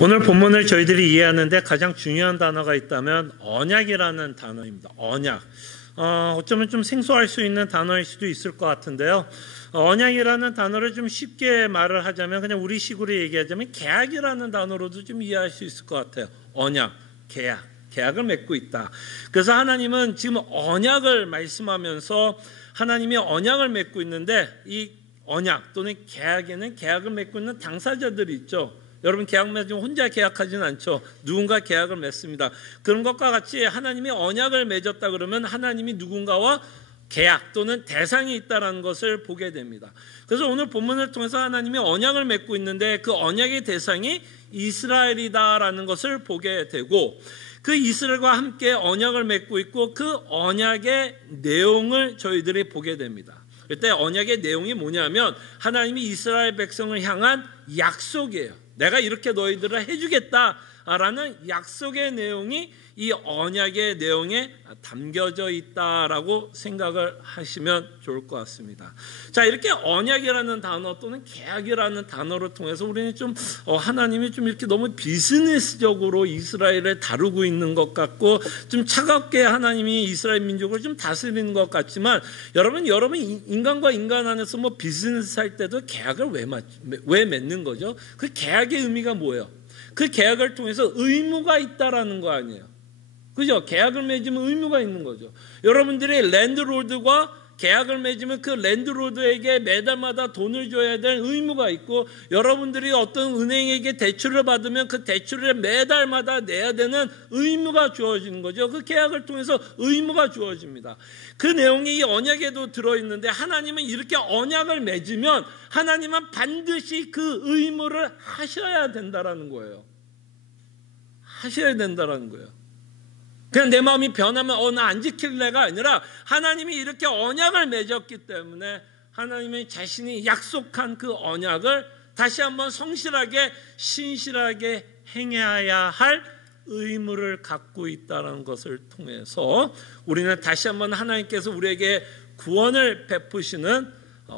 오늘 본문을 저희들이 이해하는데 가장 중요한 단어가 있다면 언약이라는 단어입니다. 언약. 어쩌면 좀 생소할 수 있는 단어일 수도 있을 것 같은데요. 언약이라는 단어를 좀 쉽게 말을 하자면 그냥 우리식으로 얘기하자면 계약이라는 단어로도 좀 이해할 수 있을 것 같아요. 언약, 계약을 맺고 있다. 그래서 하나님은 지금 언약을 말씀하면서 하나님이 언약을 맺고 있는데 이 언약 또는 계약에는 계약을 맺고 있는 당사자들이 있죠. 여러분 계약 맺으면 혼자 계약하지는 않죠. 누군가 계약을 맺습니다. 그런 것과 같이 하나님이 언약을 맺었다 그러면 하나님이 누군가와 계약 또는 대상이 있다는 것을 보게 됩니다. 그래서 오늘 본문을 통해서 하나님이 언약을 맺고 있는데 그 언약의 대상이 이스라엘이다라는 것을 보게 되고 그 이스라엘과 함께 언약을 맺고 있고 그 언약의 내용을 저희들이 보게 됩니다. 그때 언약의 내용이 뭐냐면 하나님이 이스라엘 백성을 향한 약속이에요. 내가 이렇게 너희들을 해주겠다라는 약속의 내용이 이 언약의 내용에 담겨져 있다라고 생각을 하시면 좋을 것 같습니다. 자, 이렇게 언약이라는 단어 또는 계약이라는 단어를 통해서 우리는 좀 하나님이 좀 이렇게 너무 비즈니스적으로 이스라엘을 다루고 있는 것 같고 좀 차갑게 하나님이 이스라엘 민족을 좀 다스리는 것 같지만 여러분 인간과 인간 안에서 뭐 비즈니스 할 때도 계약을 왜 맺는 거죠? 그 계약의 의미가 뭐예요? 그 계약을 통해서 의무가 있다라는 거 아니에요? 그죠? 계약을 맺으면 의무가 있는 거죠. 여러분들이 랜드로드와 계약을 맺으면 그 랜드로드에게 매달마다 돈을 줘야 될 의무가 있고 여러분들이 어떤 은행에게 대출을 받으면 그 대출을 매달마다 내야 되는 의무가 주어지는 거죠. 그 계약을 통해서 의무가 주어집니다. 그 내용이 이 언약에도 들어있는데 하나님은 이렇게 언약을 맺으면 하나님은 반드시 그 의무를 하셔야 된다라는 거예요. 하셔야 된다라는 거예요. 그냥 내 마음이 변하면 나 안 지킬래가 아니라 하나님이 이렇게 언약을 맺었기 때문에 하나님의 자신이 약속한 그 언약을 다시 한번 성실하게 신실하게 행해야 할 의무를 갖고 있다는 것을 통해서 우리는 다시 한번 하나님께서 우리에게 구원을 베푸시는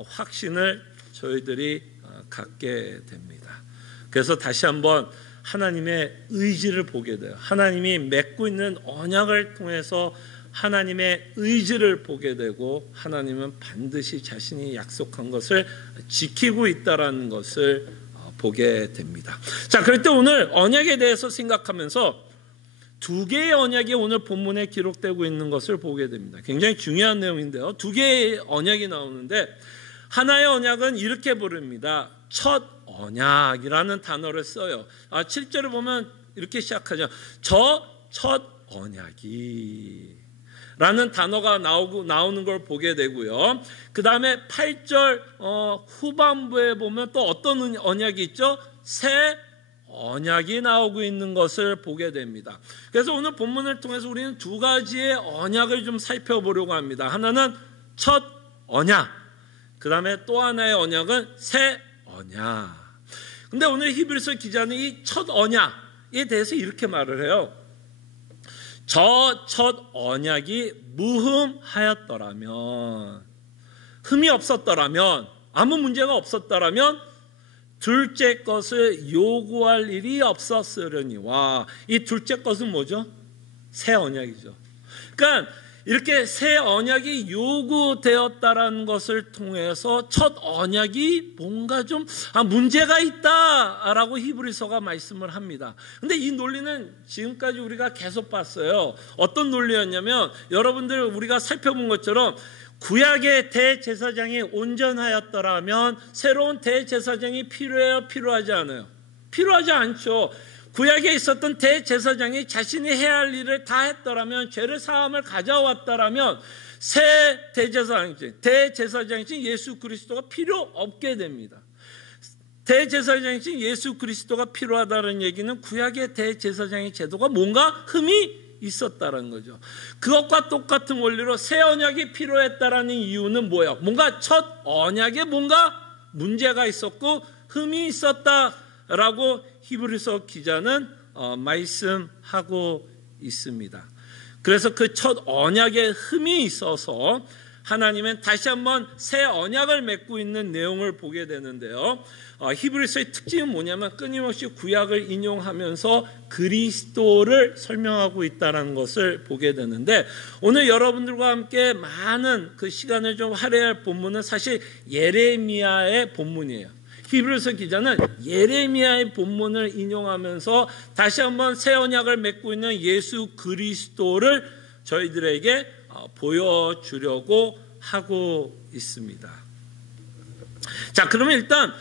확신을 저희들이 갖게 됩니다. 그래서 다시 한번 하나님의 의지를 보게 돼요. 하나님이 맺고 있는 언약을 통해서 하나님의 의지를 보게 되고 하나님은 반드시 자신이 약속한 것을 지키고 있다는 것을 보게 됩니다. 자, 그럴 때 오늘 언약에 대해서 생각하면서 두 개의 언약이 오늘 본문에 기록되고 있는 것을 보게 됩니다. 굉장히 중요한 내용인데요. 두 개의 언약이 나오는데 하나의 언약은 이렇게 부릅니다. 첫 언약이라는 단어를 써요. 7절을 보면 이렇게 시작하죠. 첫 언약이 라는 단어가 나오는 걸 보게 되고요. 그 다음에 8절 후반부에 보면 또 어떤 언약이 있죠? 새 언약이 나오고 있는 것을 보게 됩니다. 그래서 오늘 본문을 통해서 우리는 두 가지의 언약을 좀 살펴보려고 합니다. 하나는 첫 언약, 그 다음에 또 하나의 언약은 새 언약. 근데 오늘 히브리서 기자는 이 첫 언약에 대해서 이렇게 말을 해요. 저 첫 언약이 무흠하였더라면, 흠이 없었더라면, 아무 문제가 없었더라면 둘째 것을 요구할 일이 없었으려니와. 이 둘째 것은 뭐죠? 새 언약이죠. 그러니까 이렇게 새 언약이 요구되었다라는 것을 통해서 첫 언약이 뭔가 좀 문제가 있다라고 히브리서가 말씀을 합니다. 근데 이 논리는 지금까지 우리가 계속 봤어요. 어떤 논리였냐면 여러분들 우리가 살펴본 것처럼 구약의 대제사장이 온전하였더라면 새로운 대제사장이 필요해요? 필요하지 않아요? 필요하지 않죠. 구약에 있었던 대제사장이 자신이 해야 할 일을 다 했더라면, 죄를 사함을 가져왔더라면 새 대제사장이신 예수 그리스도가 필요 없게 됩니다. 대제사장이신 예수 그리스도가 필요하다는 얘기는 구약의 대제사장의 제도가 뭔가 흠이 있었다는 거죠. 그것과 똑같은 원리로 새 언약이 필요했다라는 이유는 뭐예요? 뭔가 첫 언약에 뭔가 문제가 있었고 흠이 있었다라고 히브리서 기자는 말씀하고 있습니다. 그래서 그 첫 언약에 흠이 있어서 하나님은 다시 한번 새 언약을 맺고 있는 내용을 보게 되는데요. 히브리서의 특징은 뭐냐면 끊임없이 구약을 인용하면서 그리스도를 설명하고 있다는 것을 보게 되는데, 오늘 여러분들과 함께 많은 그 시간을 좀 할애할 본문은 사실 예레미야의 본문이에요. 히브리서 기자는 예레미야의 본문을 인용하면서 다시 한번 새 언약을 맺고 있는 예수 그리스도를 저희들에게 보여주려고 하고 있습니다. 자, 그러면 일단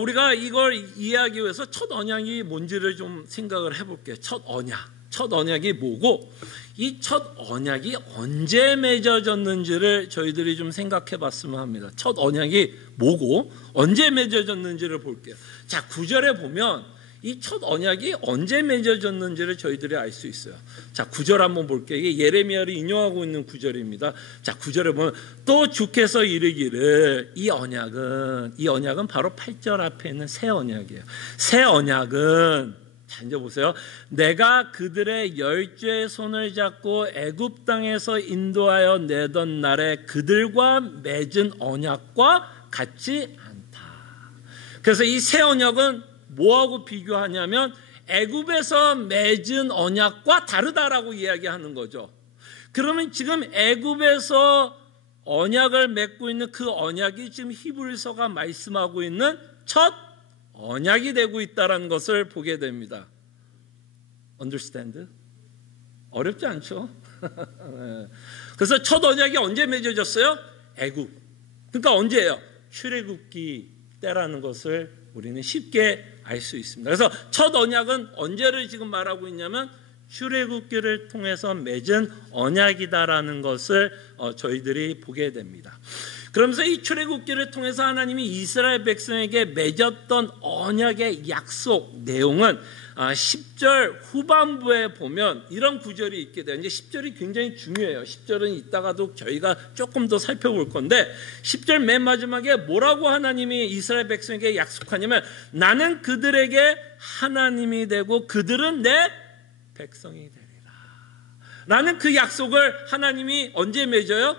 우리가 이걸 이해하기 위해서 첫 언약이 뭔지를 좀 생각을 해볼게요. 첫 언약이 뭐고, 이 첫 언약이 언제 맺어졌는지를 저희들이 좀 생각해 봤으면 합니다. 첫 언약이 뭐고 언제 맺어졌는지를 볼게요. 자, 9절에 보면 이 첫 언약이 언제 맺어졌는지를 저희들이 알 수 있어요. 자, 9절 한번 볼게요. 이게 예레미야를 인용하고 있는 9절입니다. 자, 9절에 보면 또 주께서 이르기를, 이 언약은 바로 8절 앞에 있는 새 언약이에요. 새 언약은, 자, 이제 보세요. 내가 그들의 열죄의 손을 잡고 애굽 땅에서 인도하여 내던 날에 그들과 맺은 언약과 같지 않다. 그래서 이 새 언약은 뭐하고 비교하냐면 애굽에서 맺은 언약과 다르다라고 이야기하는 거죠. 그러면 지금 애굽에서 언약을 맺고 있는 그 언약이 지금 히브리서가 말씀하고 있는 첫 언약이 되고 있다는 것을 보게 됩니다. Understand? 어렵지 않죠? 그래서 첫 언약이 언제 맺어졌어요? 애굽. 그러니까 언제예요? 출애굽기 때라는 것을 우리는 쉽게 알 수 있습니다. 그래서 첫 언약은 언제를 지금 말하고 있냐면 출애굽기를 통해서 맺은 언약이다라는 것을 저희들이 보게 됩니다. 그러면서 이 출애굽기를 통해서 하나님이 이스라엘 백성에게 맺었던 언약의 약속 내용은 10절 후반부에 보면 이런 구절이 있게 돼요. 이제 10절이 굉장히 중요해요. 10절은 이따가도 저희가 조금 더 살펴볼 건데, 10절 맨 마지막에 뭐라고 하나님이 이스라엘 백성에게 약속하냐면 나는 그들에게 하나님이 되고 그들은 내 백성이 되리라 라는 그 약속을 하나님이 언제 맺어요?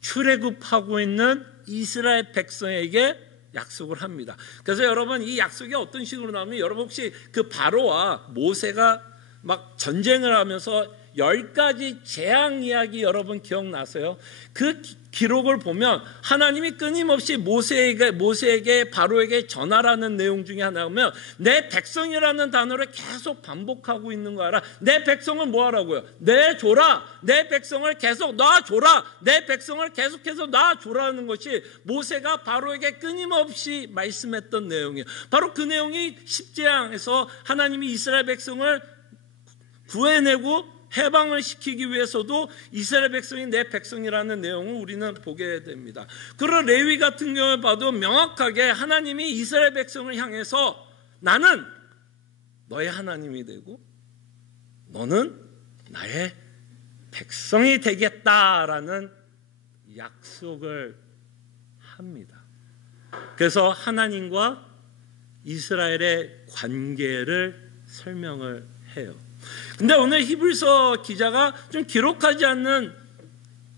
출애굽하고 있는 이스라엘 백성에게 약속을 합니다. 그래서 여러분, 이 약속이 어떤 식으로 나오면, 여러분 혹시 그 바로와 모세가 막 전쟁을 하면서 10가지 재앙 이야기 여러분 기억나세요? 그 기록을 보면 하나님이 끊임없이 모세에게 바로에게 전하라는 내용 중에 하나면 내 백성이라는 단어를 계속 반복하고 있는 거 알아? 내 백성을 뭐 하라고요? 내줘라. 내 백성을 계속 놔줘라. 내 백성을 계속해서 놔줘라는 것이 모세가 바로에게 끊임없이 말씀했던 내용이에요. 바로 그 내용이 십재앙에서 하나님이 이스라엘 백성을 구해내고 해방을 시키기 위해서도 이스라엘 백성이 내 백성이라는 내용을 우리는 보게 됩니다. 그러나 레위 같은 경우에 봐도 명확하게 하나님이 이스라엘 백성을 향해서 나는 너의 하나님이 되고 너는 나의 백성이 되겠다라는 약속을 합니다. 그래서 하나님과 이스라엘의 관계를 설명을 해요. 근데 오늘 히브리서 기자가 좀 기록하지 않는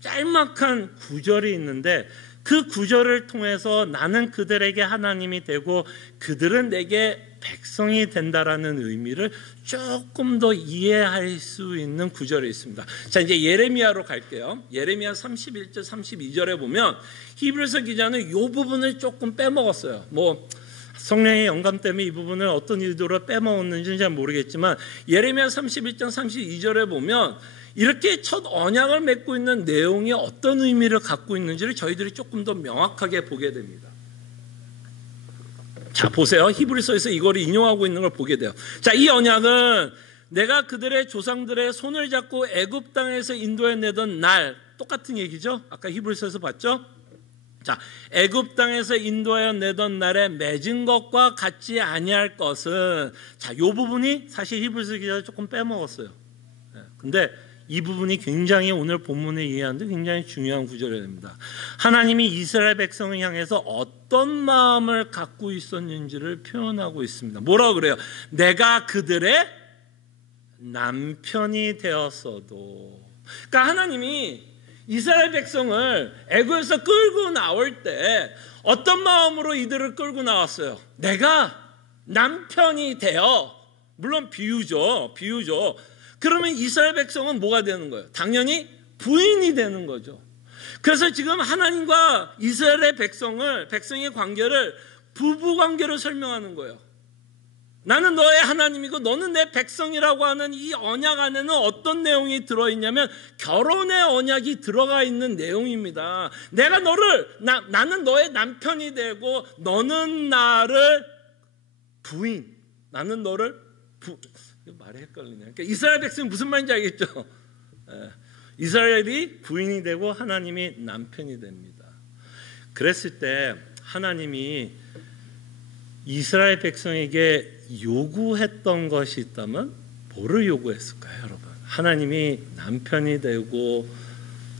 짤막한 구절이 있는데, 그 구절을 통해서 나는 그들에게 하나님이 되고 그들은 내게 백성이 된다라는 의미를 조금 더 이해할 수 있는 구절이 있습니다. 자, 이제 예레미야로 갈게요. 예레미야 31절 32절에 보면 히브리서 기자는 이 부분을 조금 빼먹었어요. 성령의 영감 때문에 이 부분을 어떤 의도로 빼먹었는지는 잘 모르겠지만, 예레미야 31장 32절에 보면 이렇게 첫 언약을 맺고 있는 내용이 어떤 의미를 갖고 있는지를 저희들이 조금 더 명확하게 보게 됩니다. 자, 보세요. 히브리서에서 이걸 인용하고 있는 걸 보게 돼요. 자, 이 언약은 내가 그들의 조상들의 손을 잡고 애굽 땅에서 인도해 내던 날, 똑같은 얘기죠. 아까 히브리서에서 봤죠. 자, 애굽 땅에서 인도하여 내던 날에 맺은 것과 같지 아니할 것은, 자, 요 부분이 사실 히브리서 기자가 조금 빼먹었어요. 근데 이 부분이 굉장히 오늘 본문을 이해하는데 굉장히 중요한 구절이 됩니다. 하나님이 이스라엘 백성을 향해서 어떤 마음을 갖고 있었는지를 표현하고 있습니다. 뭐라고 그래요? 내가 그들의 남편이 되었어도. 그러니까 하나님이 이스라엘 백성을 애굽에서 끌고 나올 때 어떤 마음으로 이들을 끌고 나왔어요? 내가 남편이 되어, 물론 비유죠. 그러면 이스라엘 백성은 뭐가 되는 거예요? 당연히 부인이 되는 거죠. 그래서 지금 하나님과 이스라엘의 백성의 관계를 부부 관계로 설명하는 거예요. 나는 너의 하나님이고 너는 내 백성이라고 하는 이 언약 안에는 어떤 내용이 들어있냐면 결혼의 언약이 들어가 있는 내용입니다. 나는 너의 남편이 되고 너는 나를 부인, 나는 너를 말이 헷갈리네. 그러니까 이스라엘 백성이 무슨 말인지 알겠죠? 이스라엘이 부인이 되고 하나님이 남편이 됩니다. 그랬을 때 하나님이 이스라엘 백성에게 요구했던 것이 있다면 뭐를 요구했을까요, 여러분? 하나님이 남편이 되고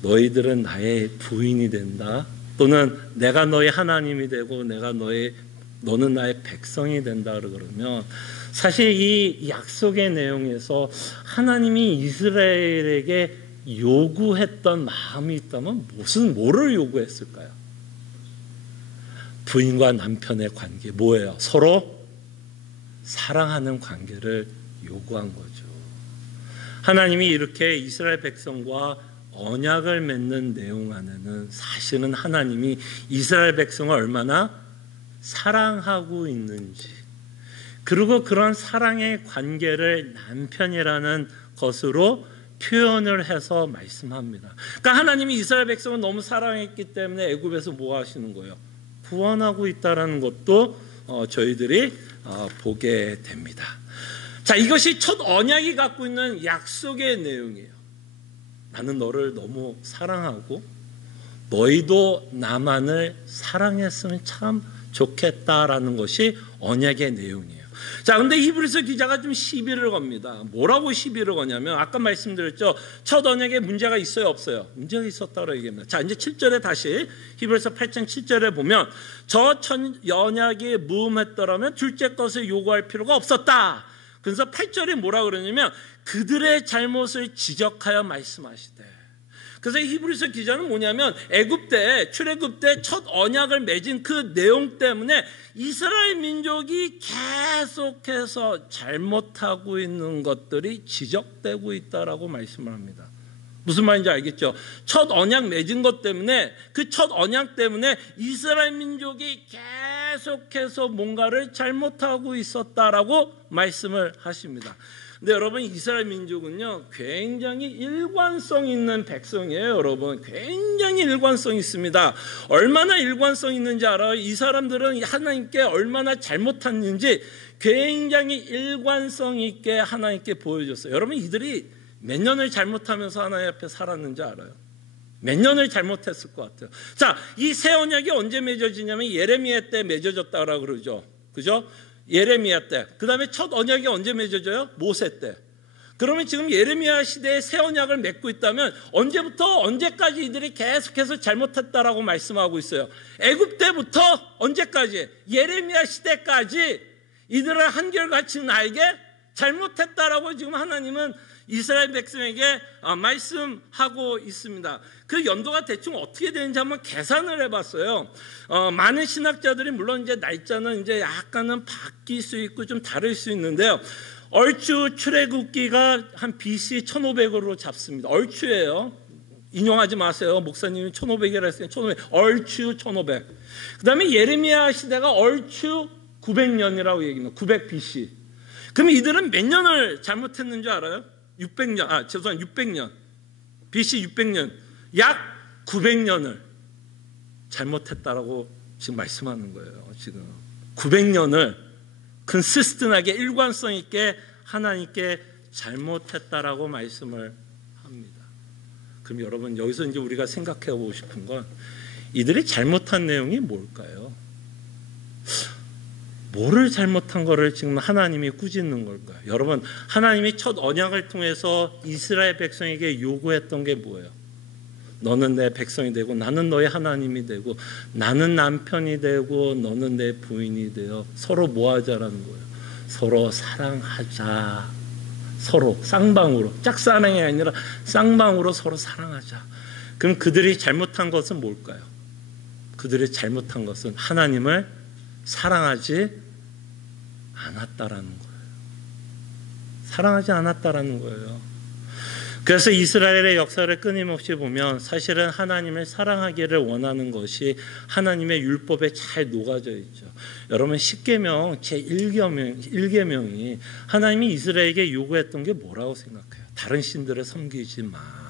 너희들은 나의 부인이 된다. 또는 내가 너의 하나님이 되고 너는 나의 백성이 된다 그러면 사실 이 약속의 내용에서 하나님이 이스라엘에게 요구했던 마음이 있다면 뭐를 요구했을까요? 부인과 남편의 관계 뭐예요? 서로 사랑하는 관계를 요구한 거죠. 하나님이 이렇게 이스라엘 백성과 언약을 맺는 내용 안에는 사실은 하나님이 이스라엘 백성을 얼마나 사랑하고 있는지, 그리고 그런 사랑의 관계를 남편이라는 것으로 표현을 해서 말씀합니다. 그러니까 하나님이 이스라엘 백성을 너무 사랑했기 때문에 애굽에서 뭐 하시는 거예요? 구원하고 있다는 것도 저희들이 보게 됩니다. 자, 이것이 첫 언약이 갖고 있는 약속의 내용이에요. 나는 너를 너무 사랑하고 너희도 나만을 사랑했으면 참 좋겠다라는 것이 언약의 내용이에요. 자, 근데 히브리서 기자가 좀 시비를 겁니다. 뭐라고 시비를 거냐면 아까 말씀드렸죠. 첫 언약에 문제가 있어요, 없어요? 문제가 있었다고 얘기합니다. 자, 이제 7절에 다시 히브리서 8장 7절에 보면 저 첫 언약이 무음했더라면 둘째 것을 요구할 필요가 없었다. 그래서 8절에 뭐라 그러냐면 그들의 잘못을 지적하여 말씀하시되. 그래서 히브리서 기자는 뭐냐면 출애굽 때 첫 언약을 맺은 그 내용 때문에 이스라엘 민족이 계속해서 잘못하고 있는 것들이 지적되고 있다라고 말씀을 합니다. 무슨 말인지 알겠죠? 첫 언약 맺은 것 때문에, 그 첫 언약 때문에 이스라엘 민족이 계속해서 뭔가를 잘못하고 있었다라고 말씀을 하십니다. 근데 여러분, 이스라엘 민족은요 굉장히 일관성 있는 백성이에요. 여러분, 굉장히 일관성 있습니다. 얼마나 일관성 있는지 알아요? 이 사람들은 하나님께 얼마나 잘못했는지 굉장히 일관성 있게 하나님께 보여줬어요. 여러분, 이들이 몇 년을 잘못하면서 하나님 앞에 살았는지 알아요? 몇 년을 잘못했을 것 같아요. 자, 이 새 언약이 언제 맺어지냐면 예레미야 때 맺어졌다라고 그러죠. 그죠? 예레미야 때. 그 다음에 첫 언약이 언제 맺어져요? 모세 때. 그러면 지금 예레미야 시대에 새 언약을 맺고 있다면 언제부터 언제까지 이들이 계속해서 잘못했다라고 말씀하고 있어요. 애굽 때부터 언제까지? 예레미야 시대까지 이들을 한결같이 나에게 잘못했다라고 지금 하나님은 이스라엘 백성에게 말씀하고 있습니다. 그 연도가 대충 어떻게 되는지 한번 계산을 해봤어요. 많은 신학자들이 물론 이제 날짜는 이제 약간은 바뀔 수 있고 좀 다를 수 있는데요. 얼추 출애굽기가 한 BC 1500으로 잡습니다. 얼추예요. 인용하지 마세요. 목사님이 1500이라 했으니 1500. 얼추 1500. 그 다음에 예레미야 시대가 얼추 900년이라고 얘기합니다. 900 BC. 그럼 이들은 몇 년을 잘못했는지 알아요? 600년. BC 600년. 약 900년을 잘못했다라고 지금 말씀하는 거예요. 지금 900년을 컨시스턴하게 일관성 있게 하나님께 잘못했다라고 말씀을 합니다. 그럼 여러분, 여기서 이제 우리가 생각해 보고 싶은 건 이들이 잘못한 내용이 뭘까요? 뭐를 잘못한 거를 지금 하나님이 꾸짖는 걸까요? 여러분, 하나님이 첫 언약을 통해서 이스라엘 백성에게 요구했던 게 뭐예요? 너는 내 백성이 되고 나는 너의 하나님이 되고 나는 남편이 되고 너는 내 부인이 되어 서로 뭐 하자라는 거예요? 서로 사랑하자. 서로 쌍방으로, 짝사랑이 아니라 쌍방으로 서로 사랑하자. 그럼 그들이 잘못한 것은 뭘까요? 그들이 잘못한 것은 하나님을 사랑하지 않았다라는 거예요. 사랑하지 않았다라는 거예요. 그래서 이스라엘의 역사를 끊임없이 보면 사실은 하나님을 사랑하기를 원하는 것이 하나님의 율법에 잘 녹아져 있죠. 여러분 십계명 제1계명이 하나님이 이스라엘에게 요구했던 게 뭐라고 생각해요? 다른 신들을 섬기지 마.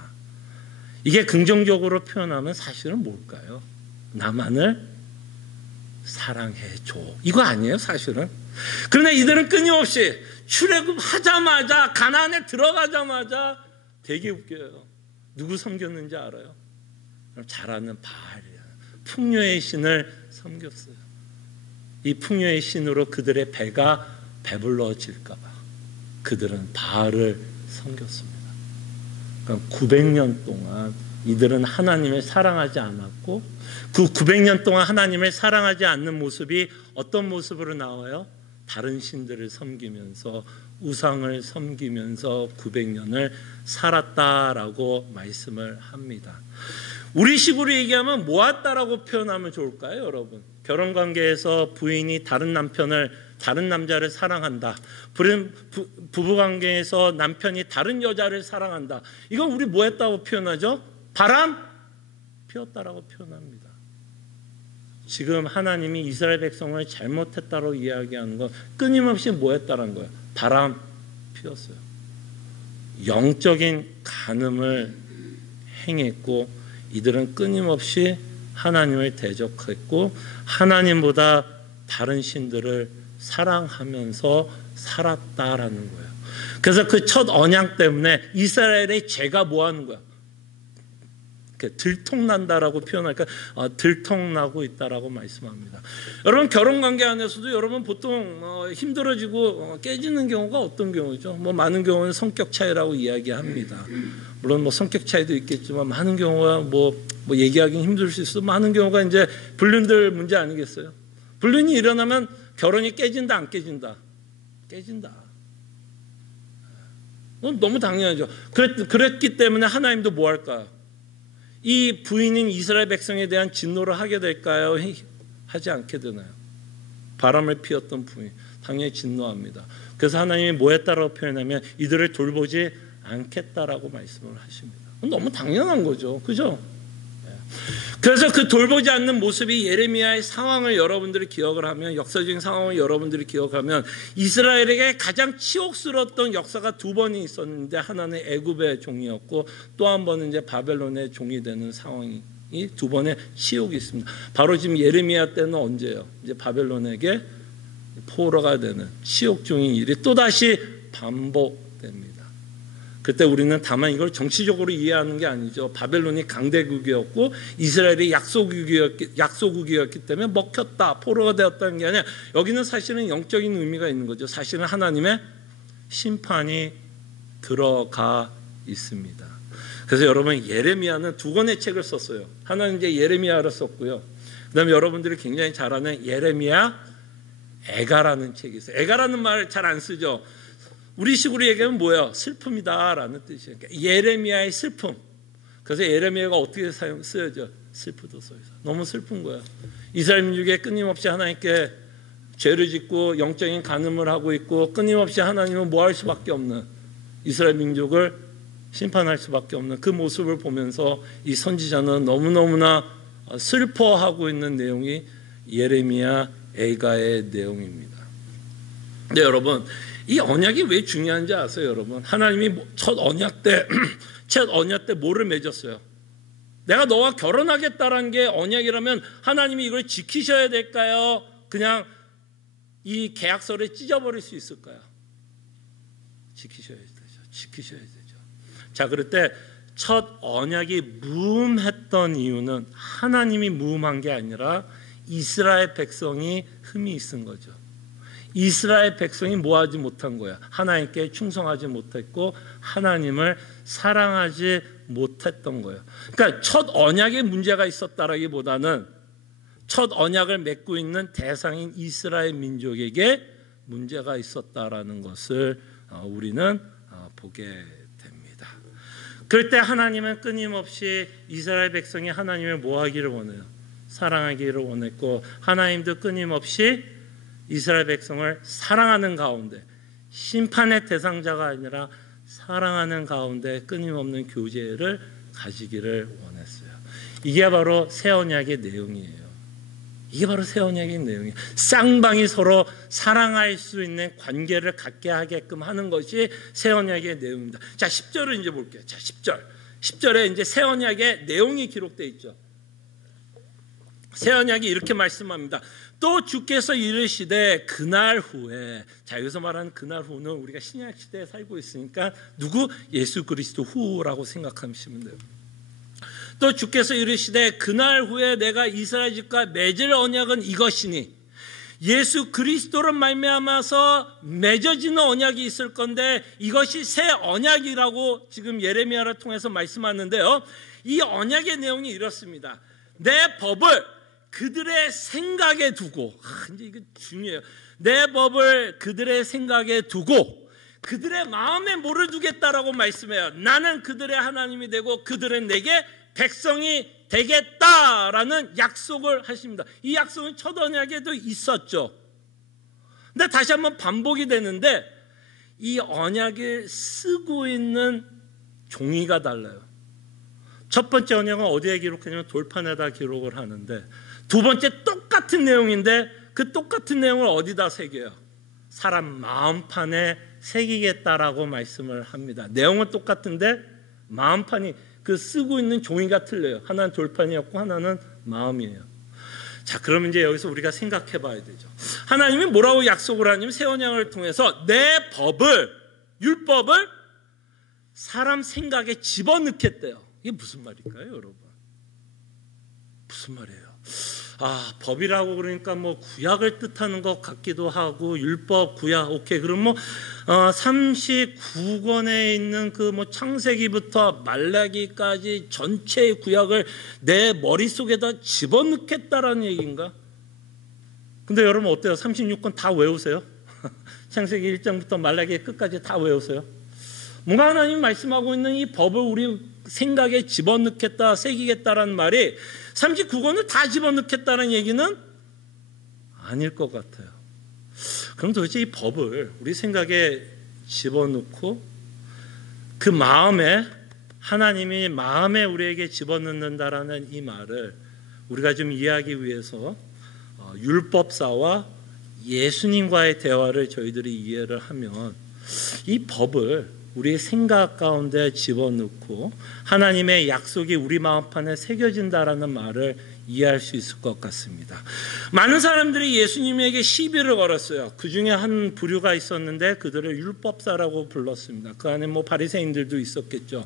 이게 긍정적으로 표현하면 사실은 뭘까요? 나만을 사랑해줘. 이거 아니에요 사실은. 그러나 이들은 끊임없이 출애굽하자마자 가나안에 들어가자마자 되게 웃겨요. 누구 섬겼는지 알아요? 잘 아는 바알이야. 풍요의 신을 섬겼어요. 이 풍요의 신으로 그들의 배가 배불러질까 봐 그들은 바알을 섬겼습니다. 그러니까 900년 동안 이들은 하나님을 사랑하지 않았고 그 900년 동안 하나님을 사랑하지 않는 모습이 어떤 모습으로 나와요? 다른 신들을 섬기면서 우상을 섬기면서 900년을 살았다라고 말씀을 합니다. 우리식으로 얘기하면 모았다라고 표현하면 좋을까요, 여러분? 결혼관계에서 부인이 다른 남자를 사랑한다. 부부관계에서 남편이 다른 여자를 사랑한다. 이건 우리 뭐 했다고 표현하죠? 바람 피웠다라고 표현합니다. 지금 하나님이 이스라엘 백성을 잘못했다고 이야기하는 건 끊임없이 뭐 했다는 거예요? 바람 피웠어요. 영적인 간음을 행했고 이들은 끊임없이 하나님을 대적했고 하나님보다 다른 신들을 사랑하면서 살았다라는 거예요. 그래서 그 첫 언약 때문에 이스라엘의 죄가 뭐 하는 거야? 들통난다라고 표현할까? 들통나고 있다라고 말씀합니다. 여러분 결혼관계 안에서도 여러분 보통 힘들어지고 깨지는 경우가 어떤 경우죠? 뭐 많은 경우는 성격 차이라고 이야기합니다. 물론 뭐 성격 차이도 있겠지만 많은 경우가 뭐 얘기하기는 힘들 수 있어. 많은 경우가 이제 불륜들 문제 아니겠어요? 불륜이 일어나면 결혼이 깨진다 안 깨진다? 깨진다. 너무 당연하죠. 그랬기 때문에 하나님도 뭐 할까요? 이 부인인 이스라엘 백성에 대한 진노를 하게 될까요? 하지 않게 되나요? 바람을 피웠던 부인 당연히 진노합니다. 그래서 하나님이 뭐 했다라고 표현하면 이들을 돌보지 않겠다라고 말씀을 하십니다. 너무 당연한 거죠. 그죠? 그래서 그 돌보지 않는 모습이 예레미야의 상황을 여러분들이 기억을 하면 역사적인 상황을 여러분들이 기억하면 이스라엘에게 가장 치욕스러웠던 역사가 두 번이 있었는데 하나는 애굽의 종이었고 또 한 번은 이제 바벨론의 종이 되는 상황이 두 번의 치욕이 있습니다. 바로 지금 예레미야 때는 언제예요? 이제 바벨론에게 포로가 되는 치욕종의 일이 또다시 반복됩니다. 그때 우리는 다만 이걸 정치적으로 이해하는 게 아니죠. 바벨론이 강대국이었고 이스라엘이 약소국이었기 때문에 먹혔다, 포로가 되었다는 게 아니라 여기는 사실은 영적인 의미가 있는 거죠. 사실은 하나님의 심판이 들어가 있습니다. 그래서 여러분 예레미야는 두 권의 책을 썼어요. 하나는 이제 예레미야를 썼고요. 그다음에 여러분들이 굉장히 잘 아는 예레미야 애가라는 책이 있어요. 애가라는 말 잘 안 쓰죠. 우리 식으로 얘기하면 뭐예요? 슬픔이다라는 뜻이에요. 그러니까 예레미야의 슬픔. 그래서 예레미야가 어떻게 쓰여져? 슬프도소에서. 너무 슬픈 거야. 이스라엘 민족에 끊임없이 하나님께 죄를 짓고 영적인 간음을 하고 있고 끊임없이 하나님은 뭐 할 수밖에 없는 이스라엘 민족을 심판할 수밖에 없는 그 모습을 보면서 이 선지자는 너무너무나 슬퍼하고 있는 내용이 예레미야 애가의 내용입니다. 근데 여러분 이 언약이 왜 중요한지 아세요, 여러분? 하나님이 첫 언약 때 뭐를 맺었어요? 내가 너와 결혼하겠다라는 게 언약이라면 하나님이 이걸 지키셔야 될까요? 그냥 이 계약서를 찢어버릴 수 있을까요? 지키셔야 되죠. 자, 그럴 때 첫 언약이 무음했던 이유는 하나님이 무음한 게 아니라 이스라엘 백성이 흠이 있은 거죠. 이스라엘 백성이 뭐하지 못한 거야? 하나님께 충성하지 못했고 하나님을 사랑하지 못했던 거예요. 그러니까 첫 언약에 문제가 있었다라기보다는 첫 언약을 맺고 있는 대상인 이스라엘 민족에게 문제가 있었다라는 것을 우리는 보게 됩니다. 그럴 때 하나님은 끊임없이 이스라엘 백성이 하나님을 뭐 하기를 원해요? 사랑하기를 원했고, 하나님도 끊임없이 이스라엘 백성을 사랑하는 가운데, 심판의 대상자가 아니라 사랑하는 가운데 끊임없는 교제를 가지기를 원했어요. 이게 바로 새 언약의 내용이에요. 이게 바로 새 언약의 내용이에요. 쌍방이 서로 사랑할 수 있는 관계를 갖게 하게끔 하는 것이 새 언약의 내용입니다. 자, 10절을 이제 볼게요. 자, 10절에 이제 새 언약의 내용이 기록되어 있죠. 새 언약이 이렇게 말씀합니다. 또 주께서 이르시되 그날 후에, 자, 여기서 말하는 그날 후는 우리가 신약 시대에 살고 있으니까 누구? 예수 그리스도 후라고 생각하시면 돼요. 또 주께서 이르시되 그날 후에 내가 이스라엘 집과 맺을 언약은 이것이니, 예수 그리스도로 말미암아서 맺어지는 언약이 있을 건데 이것이 새 언약이라고 지금 예레미야를 통해서 말씀하는데요. 이 언약의 내용이 이렇습니다. 내 법을 그들의 생각에 두고, 이제 이거 중요해요. 내 법을 그들의 생각에 두고 그들의 마음에 뭐를 두겠다라고 말씀해요. 나는 그들의 하나님이 되고 그들은 내게 백성이 되겠다라는 약속을 하십니다. 이 약속은 첫 언약에도 있었죠. 근데 다시 한번 반복이 되는데 이 언약을 쓰고 있는 종이가 달라요. 첫 번째 언약은 어디에 기록하냐면 돌판에다 기록을 하는데, 두 번째 똑같은 내용인데 그 똑같은 내용을 어디다 새겨요? 사람 마음판에 새기겠다라고 말씀을 합니다. 내용은 똑같은데 마음판이, 그 쓰고 있는 종이가 틀려요. 하나는 돌판이었고 하나는 마음이에요. 자, 그럼 이제 여기서 우리가 생각해 봐야 되죠. 하나님이 뭐라고 약속을 하냐면 새 언약을 통해서 내 법을, 율법을 사람 생각에 집어넣겠대요. 이게 무슨 말일까요, 여러분? 무슨 말이에요? 법이라고 그러니까 뭐 구약을 뜻하는 것 같기도 하고, 율법, 구약, 오케이. 그럼 뭐 39권에 있는 그 뭐 창세기부터 말라기까지 전체의 구약을 내 머릿속에다 집어넣겠다라는 얘기인가? 근데 여러분 어때요? 36권 다 외우세요? 창세기 1장부터 말라기 끝까지 다 외우세요? 뭔가 하나님 말씀하고 있는 이 법을 우리 생각에 집어넣겠다, 새기겠다라는 말이 39권을 다 집어넣겠다는 얘기는 아닐 것 같아요. 그럼 도대체 이 법을 우리 생각에 집어넣고 그 마음에, 하나님이 마음에 우리에게 집어넣는다라는 이 말을 우리가 좀 이해하기 위해서 율법사와 예수님과의 대화를 저희들이 이해를 하면, 이 법을 우리의 생각 가운데 집어넣고 하나님의 약속이 우리 마음판에 새겨진다라는 말을 이해할 수 있을 것 같습니다. 많은 사람들이 예수님에게 시비를 걸었어요. 그 중에 한 부류가 있었는데 그들을 율법사라고 불렀습니다. 그 안에 뭐 바리새인들도 있었겠죠.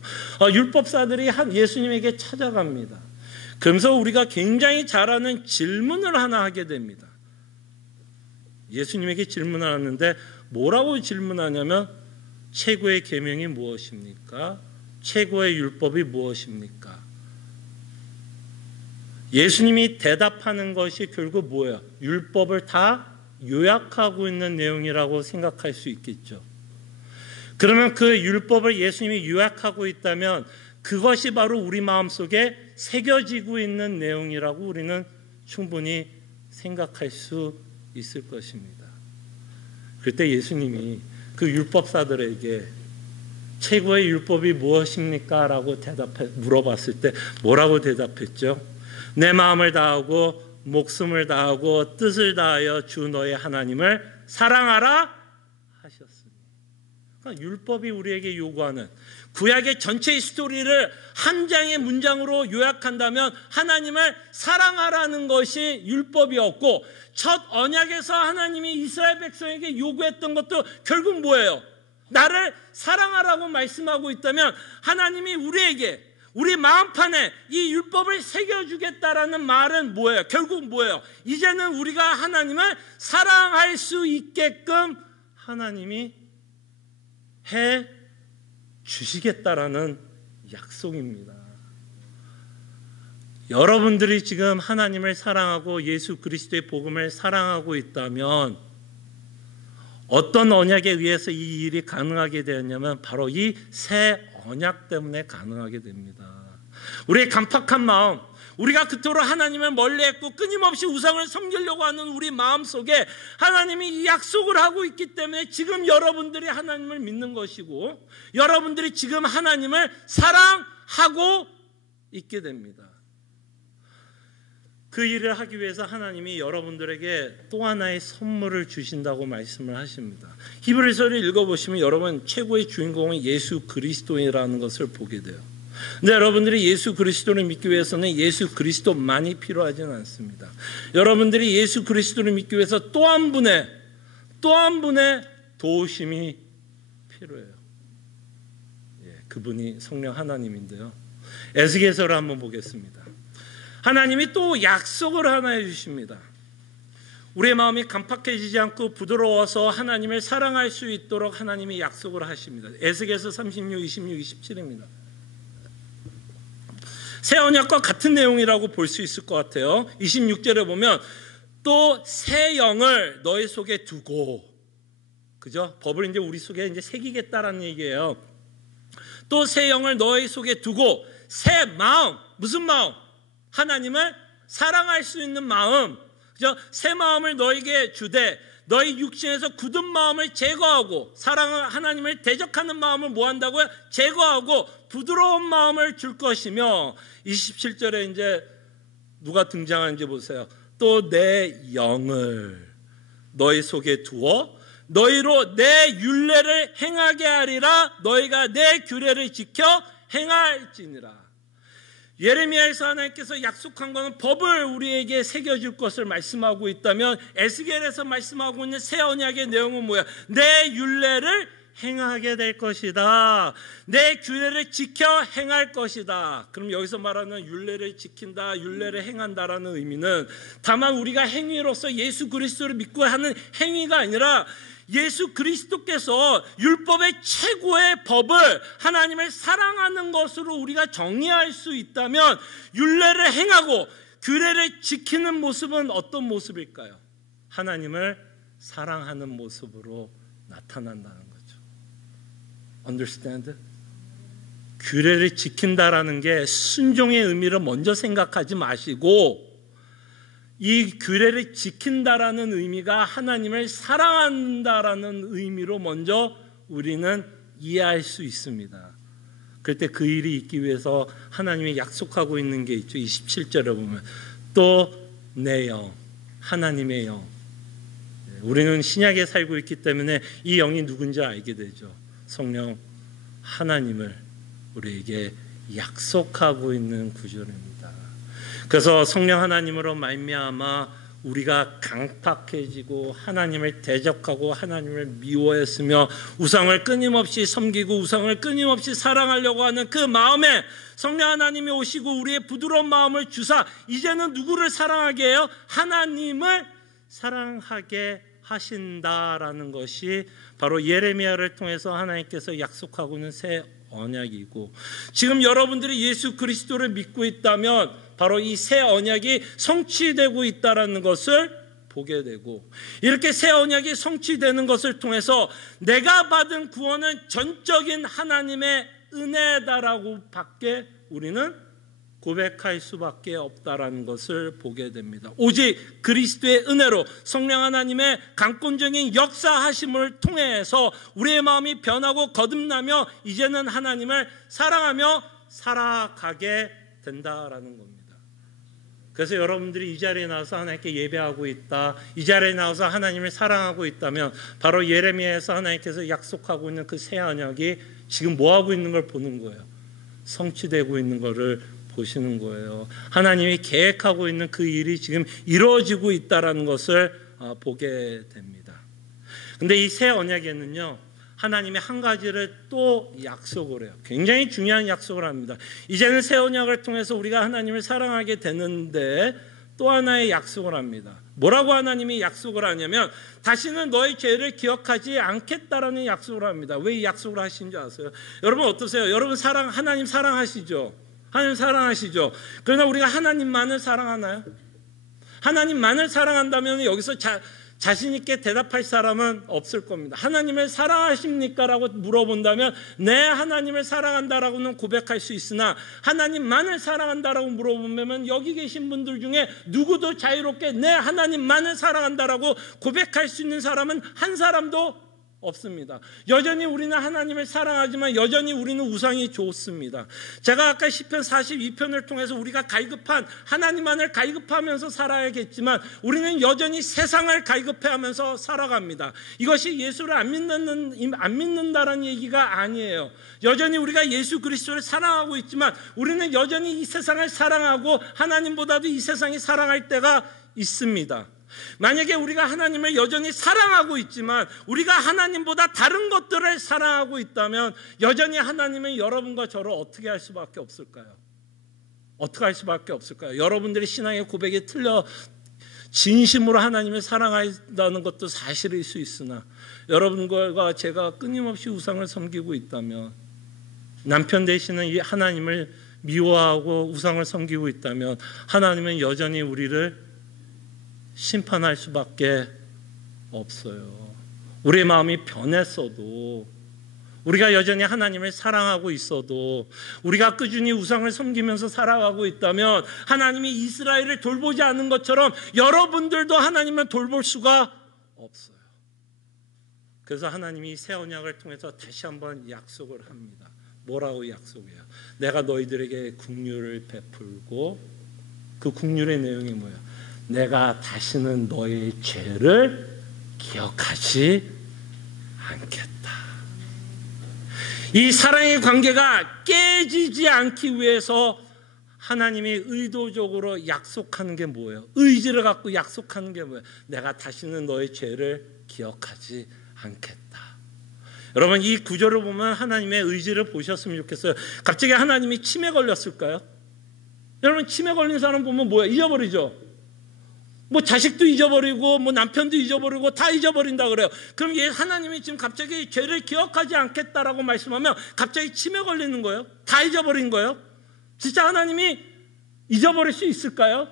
율법사들이 예수님에게 찾아갑니다. 그러면서 우리가 굉장히 잘 아는 질문을 하나 하게 됩니다. 예수님에게 질문을 하는데 뭐라고 질문하냐면, 최고의 계명이 무엇입니까? 최고의 율법이 무엇입니까? 예수님이 대답하는 것이 결국 뭐예요? 율법을 다 요약하고 있는 내용이라고 생각할 수 있겠죠. 그러면 그 율법을 예수님이 요약하고 있다면 그것이 바로 우리 마음속에 새겨지고 있는 내용이라고 우리는 충분히 생각할 수 있을 것입니다. 그때 예수님이 그 율법사들에게 최고의 율법이 무엇입니까? 라고 물어봤을 때 뭐라고 대답했죠? 내 마음을 다하고 목숨을 다하고 뜻을 다하여 주 너의 하나님을 사랑하라 하셨습니다. 그러니까 율법이 우리에게 요구하는, 구약의 전체의 스토리를 한 장의 문장으로 요약한다면 하나님을 사랑하라는 것이 율법이었고, 첫 언약에서 하나님이 이스라엘 백성에게 요구했던 것도 결국 뭐예요? 나를 사랑하라고 말씀하고 있다면 하나님이 우리에게, 우리 마음판에 이 율법을 새겨주겠다라는 말은 뭐예요? 결국 뭐예요? 이제는 우리가 하나님을 사랑할 수 있게끔 하나님이 해 주시겠다라는 약속입니다. 여러분들이 지금 하나님을 사랑하고 예수 그리스도의 복음을 사랑하고 있다면 어떤 언약에 의해서 이 일이 가능하게 되었냐면 바로 이 새 언약 때문에 가능하게 됩니다. 우리의 간팍한 마음, 우리가 그토록 하나님을 멀리했고 끊임없이 우상을 섬기려고 하는 우리 마음속에 하나님이 이 약속을 하고 있기 때문에 지금 여러분들이 하나님을 믿는 것이고 여러분들이 지금 하나님을 사랑하고 있게 됩니다. 그 일을 하기 위해서 하나님이 여러분들에게 또 하나의 선물을 주신다고 말씀을 하십니다. 히브리서를 읽어보시면 여러분 최고의 주인공은 예수 그리스도라는 것을 보게 돼요. 근데 여러분들이 예수 그리스도를 믿기 위해서는 예수 그리스도만이 필요하지는 않습니다. 여러분들이 예수 그리스도를 믿기 위해서 또 한 분의 도우심이 필요해요. 그분이 성령 하나님인데요. 에스겔서를 한번 보겠습니다. 하나님이 또 약속을 하나 해주십니다. 우리의 마음이 간팍해지지 않고 부드러워서 하나님을 사랑할 수 있도록 하나님이 약속을 하십니다. 에스겔서 36, 26, 27입니다. 새 언약과 같은 내용이라고 볼 수 있을 것 같아요. 26절에 보면 또 새 영을 너희 속에 두고, 그죠? 법을 이제 우리 속에 이제 새기겠다라는 얘기예요. 또 새 영을 너희 속에 두고 새 마음, 무슨 마음? 하나님을 사랑할 수 있는 마음, 그죠? 새 마음을 너에게 주되 너희 육신에서 굳은 마음을 제거하고 사랑을 하나님을 대적하는 마음을 뭐 한다고요? 제거하고 부드러운 마음을 줄 것이며 27절에 이제 누가 등장하는지 보세요. 또 내 영을 너희 속에 두어 너희로 내 율례를 행하게 하리라. 너희가 내 규례를 지켜 행할지니라. 예레미야에서 하나님께서 약속한 것은 법을 우리에게 새겨줄 것을 말씀하고 있다면 에스겔에서 말씀하고 있는 새 언약의 내용은 뭐야? 내 율례를 행하게 될 것이다. 내 규례를 지켜 행할 것이다. 그럼 여기서 말하는 율례를 지킨다, 율례를 행한다라는 의미는 다만 우리가 행위로서 예수 그리스도를 믿고 하는 행위가 아니라 예수 그리스도께서 율법의 최고의 법을 하나님을 사랑하는 것으로 우리가 정의할 수 있다면 율례를 행하고 규례를 지키는 모습은 어떤 모습일까요? 하나님을 사랑하는 모습으로 나타난다는 거죠. Understand? 규례를 지킨다라는 게 순종의 의미를 먼저 생각하지 마시고 이 규례를 지킨다라는 의미가 하나님을 사랑한다라는 의미로 먼저 우리는 이해할 수 있습니다. 그럴 때 그 일이 있기 위해서 하나님이 약속하고 있는 게 있죠. 27절에 보면 또 내 영, 하나님의 영. 우리는 신약에 살고 있기 때문에 이 영이 누군지 알게 되죠. 성령 하나님을 우리에게 약속하고 있는 구절입니다. 그래서 성령 하나님으로 말미암아 우리가 강팍해지고 하나님을 대적하고 하나님을 미워했으며 우상을 끊임없이 섬기고 우상을 끊임없이 사랑하려고 하는 그 마음에 성령 하나님이 오시고 우리의 부드러운 마음을 주사 이제는 누구를 사랑하게 해요? 하나님을 사랑하게 하신다라는 것이 바로 예레미야를 통해서 하나님께서 약속하고는 새 언약이고 지금 여러분들이 예수 그리스도를 믿고 있다면 바로 이 새 언약이 성취되고 있다는 것을 보게 되고 이렇게 새 언약이 성취되는 것을 통해서 내가 받은 구원은 전적인 하나님의 은혜다라고 밖에 우리는 고백할 수밖에 없다라는 것을 보게 됩니다. 오직 그리스도의 은혜로 성령 하나님의 강권적인 역사하심을 통해서 우리의 마음이 변하고 거듭나며 이제는 하나님을 사랑하며 살아가게 된다라는 겁니다. 그래서 여러분들이 이 자리에 나와서 하나님께 예배하고 있다, 이 자리에 나와서 하나님을 사랑하고 있다면 바로 예레미야에서 하나님께서 약속하고 있는 그 새 언약이 지금 뭐하고 있는 걸 보는 거예요. 성취되고 있는 것을 보시는 거예요. 하나님이 계획하고 있는 그 일이 지금 이루어지고 있다는 것을 보게 됩니다. 근데 이 새 언약에는요, 하나님이 한 가지를 또 약속을 해요. 굉장히 중요한 약속을 합니다. 이제는 새 언약을 통해서 우리가 하나님을 사랑하게 되는데 또 하나의 약속을 합니다. 뭐라고 하나님이 약속을 하냐면 다시는 너의 죄를 기억하지 않겠다라는 약속을 합니다. 왜 이 약속을 하신지 아세요? 여러분 어떠세요? 여러분 하나님 사랑하시죠? 하나님 사랑하시죠? 그러나 우리가 하나님만을 사랑하나요? 하나님만을 사랑한다면 여기서 자신 있게 대답할 사람은 없을 겁니다. 하나님을 사랑하십니까? 라고 물어본다면 네, 하나님을 사랑한다라고는 고백할 수 있으나 하나님만을 사랑한다라고 물어보면 여기 계신 분들 중에 누구도 자유롭게 네, 하나님만을 사랑한다라고 고백할 수 있는 사람은 한 사람도 없습니다. 여전히 우리는 하나님을 사랑하지만 여전히 우리는 우상이 좋습니다. 제가 아까 시편 42편을 통해서 우리가 갈급한 하나님만을 갈급하면서 살아야겠지만 우리는 여전히 세상을 갈급해하면서 살아갑니다. 이것이 예수를 안 믿는다라는 얘기가 아니에요. 여전히 우리가 예수 그리스도를 사랑하고 있지만 우리는 여전히 이 세상을 사랑하고 하나님보다도 이 세상이 사랑할 때가 있습니다. 만약에 우리가 하나님을 여전히 사랑하고 있지만 우리가 하나님보다 다른 것들을 사랑하고 있다면 여전히 하나님은 여러분과 저를 어떻게 할 수밖에 없을까요? 어떻게 할 수밖에 없을까요? 여러분들의 신앙의 고백이 틀려 진심으로 하나님을 사랑한다는 것도 사실일 수 있으나 여러분과 제가 끊임없이 우상을 섬기고 있다면 남편 되시는 이 하나님을 미워하고 우상을 섬기고 있다면 하나님은 여전히 우리를 심판할 수밖에 없어요. 우리의 마음이 변했어도 우리가 여전히 하나님을 사랑하고 있어도 우리가 꾸준히 우상을 섬기면서 살아가고 있다면 하나님이 이스라엘을 돌보지 않은 것처럼 여러분들도 하나님을 돌볼 수가 없어요. 그래서 하나님이 새 언약을 통해서 다시 한번 약속을 합니다. 뭐라고 약속해요? 내가 너희들에게 긍휼을 베풀고 그 긍휼의 내용이 뭐예요? 내가 다시는 너의 죄를 기억하지 않겠다. 이 사랑의 관계가 깨지지 않기 위해서 하나님이 의도적으로 약속하는 게 뭐예요? 의지를 갖고 약속하는 게 뭐예요? 내가 다시는 너의 죄를 기억하지 않겠다. 여러분 이 구절을 보면 하나님의 의지를 보셨으면 좋겠어요. 갑자기 하나님이 치매 걸렸을까요? 여러분 치매 걸린 사람 보면 뭐예요? 잊어버리죠. 뭐 자식도 잊어버리고 뭐 남편도 잊어버리고 다 잊어버린다 그래요. 그럼 얘 하나님이 지금 갑자기 죄를 기억하지 않겠다라고 말씀하면 갑자기 치매 걸리는 거예요? 다 잊어버린 거예요? 진짜 하나님이 잊어버릴 수 있을까요?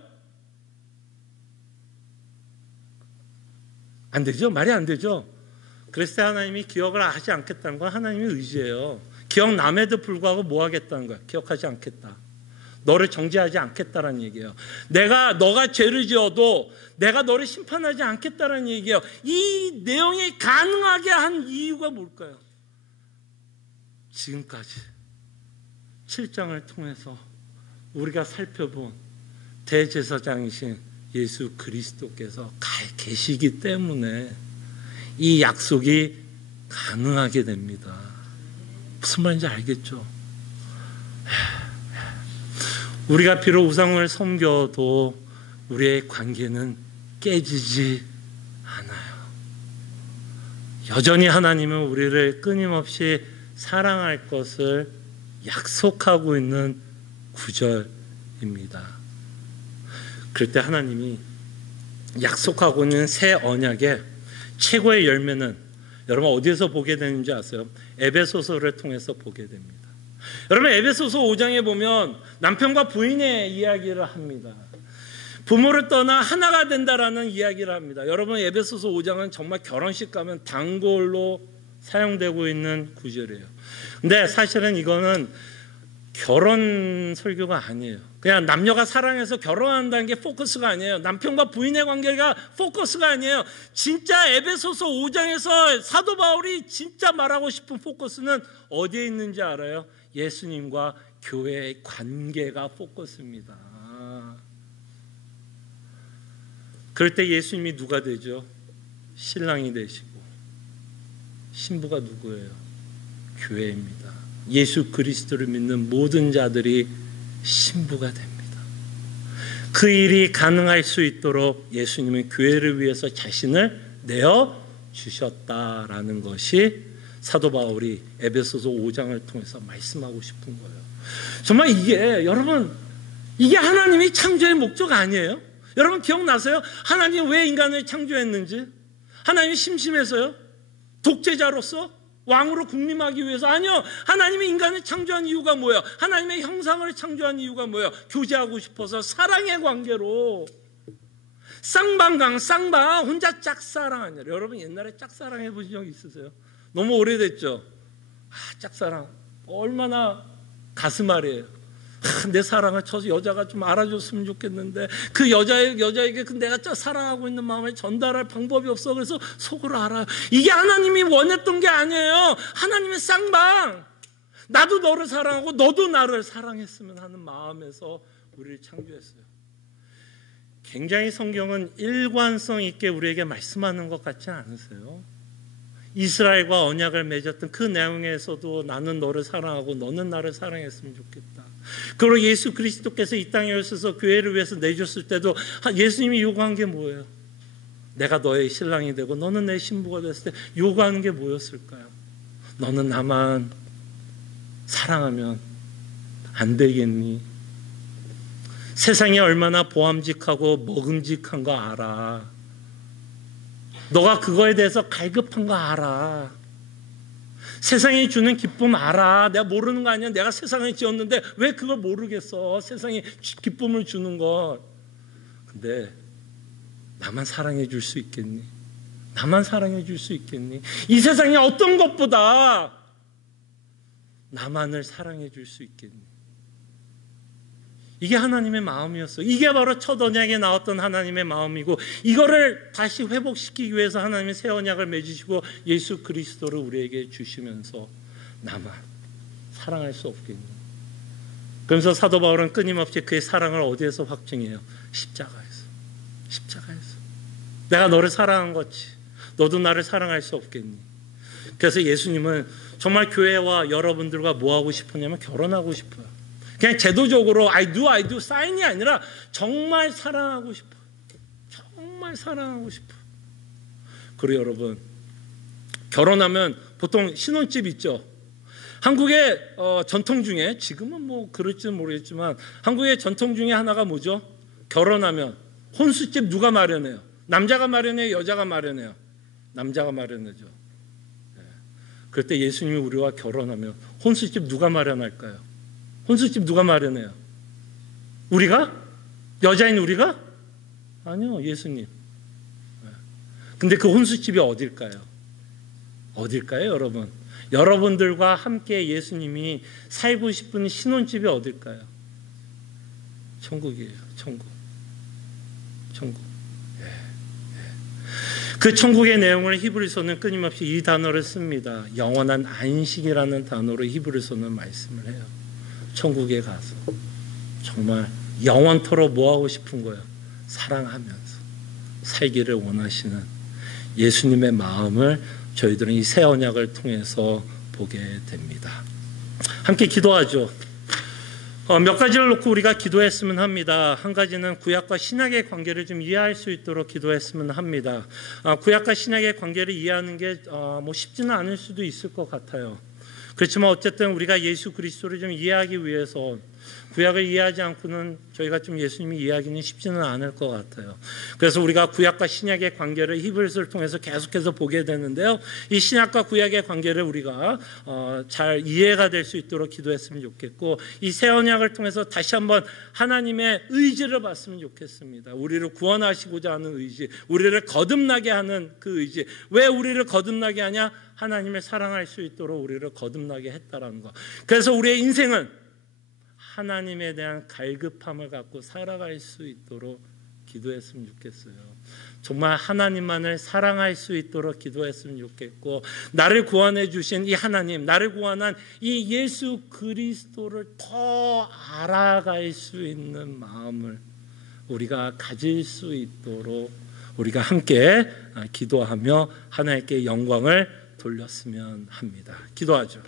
안 되죠. 말이 안 되죠. 그랬을 때 하나님이 기억을 하지 않겠다는 건 하나님의 의지예요. 기억남에도 불구하고 뭐 하겠다는 거야? 기억하지 않겠다. 너를 정죄하지 않겠다라는 얘기예요. 너가 죄를 지어도 내가 너를 심판하지 않겠다라는 얘기예요. 이 내용이 가능하게 한 이유가 뭘까요? 지금까지 7장을 통해서 우리가 살펴본 대제사장이신 예수 그리스도께서 계시기 때문에 이 약속이 가능하게 됩니다. 무슨 말인지 알겠죠? 우리가 비록 우상을 섬겨도 우리의 관계는 깨지지 않아요. 여전히 하나님은 우리를 끊임없이 사랑할 것을 약속하고 있는 구절입니다. 그럴 때 하나님이 약속하고 있는 새 언약의 최고의 열매는 여러분 어디에서 보게 되는지 아세요? 에베소서를 통해서 보게 됩니다. 여러분 에베소서 5장에 보면 남편과 부인의 이야기를 합니다. 부모를 떠나 하나가 된다라는 이야기를 합니다. 여러분 에베소서 5장은 정말 결혼식 가면 단골로 사용되고 있는 구절이에요. 근데 사실은 이거는 결혼 설교가 아니에요. 그냥 남녀가 사랑해서 결혼한다는 게 포커스가 아니에요. 남편과 부인의 관계가 포커스가 아니에요. 진짜 에베소서 5장에서 사도 바울이 진짜 말하고 싶은 포커스는 어디에 있는지 알아요? 예수님과 교회의 관계가 포커스입니다. 그럴 때 예수님이 누가 되죠? 신랑이 되시고 신부가 누구예요? 교회입니다. 예수 그리스도를 믿는 모든 자들이 신부가 됩니다. 그 일이 가능할 수 있도록 예수님은 교회를 위해서 자신을 내어주셨다라는 것이 사도 바울이 에베소서 5장을 통해서 말씀하고 싶은 거예요. 정말 여러분 이게 하나님이 창조의 목적 아니에요? 여러분 기억나세요? 하나님이 왜 인간을 창조했는지? 하나님이 심심해서요? 독재자로서? 왕으로 군림하기 위해서? 아니요. 하나님이 인간을 창조한 이유가 뭐예요? 하나님의 형상을 창조한 이유가 뭐예요? 교제하고 싶어서 사랑의 관계로. 쌍방강, 쌍방, 혼자 짝사랑 아니라. 여러분 옛날에 짝사랑 해보신 적 있으세요? 너무 오래됐죠? 짝사랑 얼마나 가슴 아래예요. 내 사랑을 저 여자가 좀 알아줬으면 좋겠는데 그 여자에게 내가 사랑하고 있는 마음을 전달할 방법이 없어. 그래서 속으로 알아요. 이게 하나님이 원했던 게 아니에요. 하나님의 쌍방, 나도 너를 사랑하고 너도 나를 사랑했으면 하는 마음에서 우리를 창조했어요. 굉장히 성경은 일관성 있게 우리에게 말씀하는 것 같지 않으세요? 이스라엘과 언약을 맺었던 그 내용에서도 나는 너를 사랑하고 너는 나를 사랑했으면 좋겠다. 그리고 예수 그리스도께서 이 땅에 오셔서 교회를 위해서 내줬을 때도 예수님이 요구한 게 뭐예요? 내가 너의 신랑이 되고 너는 내 신부가 됐을 때 요구하는 게 뭐였을까요? 너는 나만 사랑하면 안 되겠니? 세상이 얼마나 보암직하고 먹음직한 거 알아. 너가 그거에 대해서 갈급한 거 알아. 세상이 주는 기쁨 알아. 내가 모르는 거 아니야. 내가 세상을 지었는데 왜 그걸 모르겠어. 세상이 기쁨을 주는 것. 근데 나만 사랑해 줄 수 있겠니? 나만 사랑해 줄 수 있겠니? 이 세상에 어떤 것보다 나만을 사랑해 줄 수 있겠니? 이게 하나님의 마음이었어요. 이게 바로 첫 언약에 나왔던 하나님의 마음이고, 이거를 다시 회복시키기 위해서 하나님의 새 언약을 맺으시고 예수 그리스도를 우리에게 주시면서 나만 사랑할 수 없겠니? 그러면서 사도 바울은 끊임없이 그의 사랑을 어디에서 확증해요? 십자가에서. 십자가에서. 내가 너를 사랑한 거지. 너도 나를 사랑할 수 없겠니? 그래서 예수님은 정말 교회와 여러분들과 뭐 하고 싶었냐면 결혼하고 싶어요. 그냥 제도적으로 I do 사인이 아니라 정말 사랑하고 싶어요. 정말 사랑하고 싶어요. 그리고 여러분, 결혼하면 보통 신혼집 있죠. 한국의 전통 중에, 지금은 뭐 그럴지는 모르겠지만 한국의 전통 중에 하나가 뭐죠? 결혼하면 혼수집 누가 마련해요? 남자가 마련해요? 여자가 마련해요? 남자가 마련하죠. 그럴 때 예수님이 우리와 결혼하면 혼수집 누가 마련할까요? 혼수집 누가 마련해요? 우리가? 여자인 우리가? 아니요, 예수님. 근데 그 혼수집이 어딜까요? 어딜까요, 여러분? 여러분들과 함께 예수님이 살고 싶은 신혼집이 어딜까요? 천국이에요, 천국. 천국. 그 천국의 내용을 히브리서는 끊임없이 이 단어를 씁니다. 영원한 안식이라는 단어로 히브리서는 말씀을 해요. 천국에 가서 정말 영원토록 뭐 하고 싶은 거예요? 사랑하면서 살기를 원하시는 예수님의 마음을 저희들은 이 새 언약을 통해서 보게 됩니다. 함께 기도하죠. 몇 가지를 놓고 우리가 기도했으면 합니다. 한 가지는 구약과 신약의 관계를 좀 이해할 수 있도록 기도했으면 합니다. 구약과 신약의 관계를 이해하는 게 뭐 쉽지는 않을 수도 있을 것 같아요. 그렇지만 어쨌든 우리가 예수 그리스도를 좀 이해하기 위해서 구약을 이해하지 않고는 저희가 좀 예수님이 이해하기는 쉽지는 않을 것 같아요. 그래서 우리가 구약과 신약의 관계를 히브리서를 통해서 계속해서 보게 되는데요. 이 신약과 구약의 관계를 우리가 잘 이해가 될 수 있도록 기도했으면 좋겠고, 이 새 언약을 통해서 다시 한번 하나님의 의지를 봤으면 좋겠습니다. 우리를 구원하시고자 하는 의지, 우리를 거듭나게 하는 그 의지. 왜 우리를 거듭나게 하냐? 하나님을 사랑할 수 있도록 우리를 거듭나게 했다라는 거. 그래서 우리의 인생은 하나님에 대한 갈급함을 갖고 살아갈 수 있도록 기도했으면 좋겠어요. 정말 하나님만을 사랑할 수 있도록 기도했으면 좋겠고, 나를 구원해 주신 이 하나님, 나를 구원한 이 예수 그리스도를 더 알아갈 수 있는 마음을 우리가 가질 수 있도록 우리가 함께 기도하며 하나님께 영광을 돌렸으면 합니다. 기도하죠.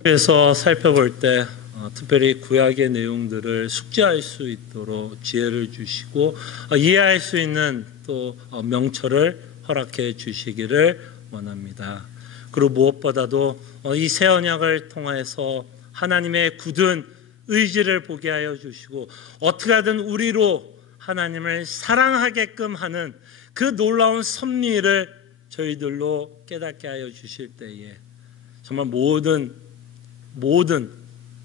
그래서 살펴볼 때 특별히 구약의 내용들을 숙지할 수 있도록 지혜를 주시고 이해할 수 있는 또 명철을 허락해 주시기를 원합니다. 그리고 무엇보다도 이 새 언약을 통해서 하나님의 굳은 의지를 보게 하여 주시고 어떻게 하든 우리로 하나님을 사랑하게끔 하는 그 놀라운 섭리를 저희들로 깨닫게 하여 주실 때에 정말 모든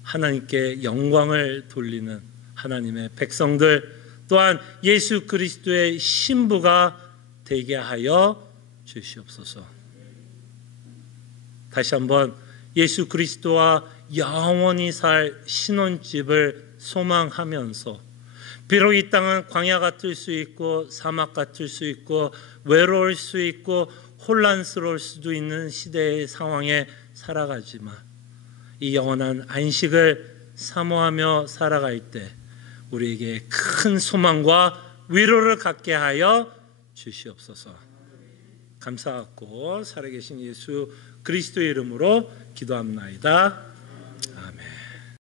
하나님께 영광을 돌리는 하나님의 백성들, 또 또한 예수 그리스도의 신부가 되게 하여 주시옵소서. 다시 한번 예수 그리스도와 영원히 살 신혼집을 소망하면서 비록 이 땅은 광야 같을 수 있고 사막 같을 수 있고 외로울 수 있고 혼란스러울 수도 있는 시대의 상황에 살아가지만 이 영원한 안식을 사모하며 살아갈 때 우리에게 큰 소망과 위로를 갖게 하여 주시옵소서. 감사하고 살아계신 예수 그리스도의 이름으로 기도합나이다.